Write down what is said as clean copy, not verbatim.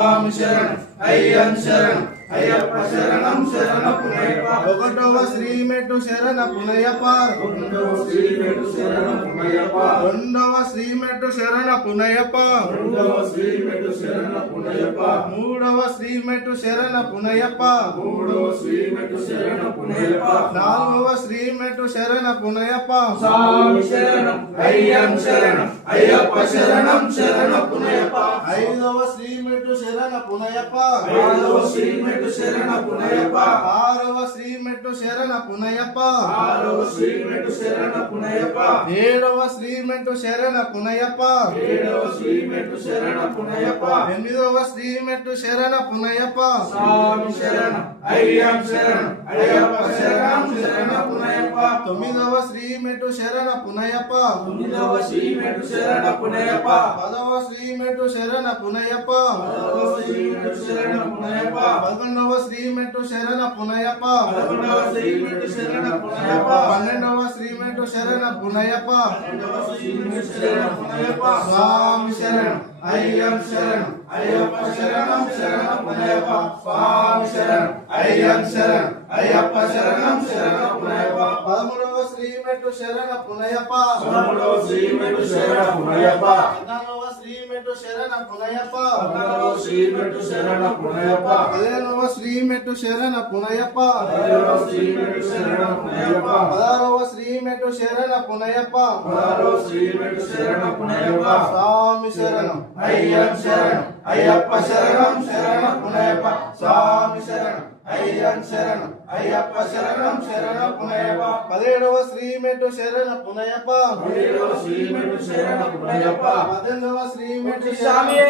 స్వామి శరణం అయ్యం శరణం అయ్యప్ప శరణం శరణపునయ్యప్ప. ఒకటవ శ్రీమెట్టు శరణ పునయ్యప్ప. రెండవ శ్రీమెట్టు శరణ పునయ్యప్ప. రెండవ శ్రీమెట్టు శరణ పునయ్యప్ప. రెండవ శ్రీమెట్టు శరణ పునయ్యప్ప. మూడవ శ్రీమెట్టు శరణ పునయ్యప్ప. మూడవ శ్రీమెట్టు శరణ పునయ్యప్ప. నాలుగవ శ్రీమెట్టు శరణ పునయ్యప్ప. స్వామి శరణం అయ్యం శరణం అయ్యప్ప శరణం శరణపునయ్యప్ప. ఐదవ శ్రీమెట్టు శరణ పునయ్యప్ప. ఐదవ శ్రీమెట్టు శరణ పునయ్యప్ప. ఆరవ శ్రీమెట్టు శరణ పునయ్యప్ప. ఆరవ శ్రీమెట్టు శరణ పునయ్యప్ప. ఏడవ శ్రీమెట్టు శరణ పునయ్యప్ప. ఏడవ శ్రీమెట్టు శరణ పునయ్యప్ప. ఎనిమిదవ శ్రీమెట్టు శరణ పునయ్యప్ప. స్వామి శరణం అయ్యం శరణం అయ్యప్ప శరణం శరణపునయ్యప్ప. తొమ్మిదవ శ్రీమెట్టు శరణ పునయ్యప్ప. తొమ్మిదవ శ్రీమెట్టు శరణ పునయ్యప్ప. పదవ శ్రీమెట్టు శరణ పునయ్యప్ప. పదవ శ్రీమెట్టు శరణ పునయ్యప్ప. పదకొండవ శ్రీమెట్టు శరణ పునయ్యప్ప. పదకొండవ శ్రీమెట్టు శరణ పునయ్యప్ప. పన్నెండవ శ్రీమెట్టు శరణ పునయ్యప్ప. పన్నెండవ శ్రీమెట్టు శరణ పునయ్యప్ప. స్వామి శరణం అయ్యం శరణం అయ్యప్ప శరణం శరణపునయ్యప్ప. స్వామి శరణం అయ్యం శరణం అయ్యప్ప శరణం శరణపునయ్యప్ప. పదమూడవ శ్రీమెట్టు శరణ పునయ్యప్ప. పదమూడవ శ్రీమెట్టు శరణ పునయ్యప్ప. పద్నాలుగవ శ్రీమెట్టు శరణ పునయ్యప్ప. పద్నాలుగవ శ్రీమెట్టు శరణ పునయ్యప్ప. పదిహేనవ శ్రీమెట్టు శరణ పునయ్యప్ప. పదిహేడవ శ్రీమెట్టు శరణ పునయ్యప్ప. పదహారవ శ్రీమెట్టు శరణ పునయ్యప్ప. పదహారవ శ్రీమెట్టు శరణ పునయ్యప్ప. స్వామి శరణం అయ్యం శరణం అయ్యప్ప శరణం శరణపునయ్యప్ప. స్వామి శరణం అయ్యం శరణం అయ్యప్ప శరణం శరణపునయ్యప్ప. పదిహేడవ శ్రీమెట్టు శరణ పునయ్యప్ప. పదిహేడవ శ్రీమెట్టు శరణ పునయ్యప్ప. పద్దెనిమిదవ శ్రీమెట్టు స్వామియే.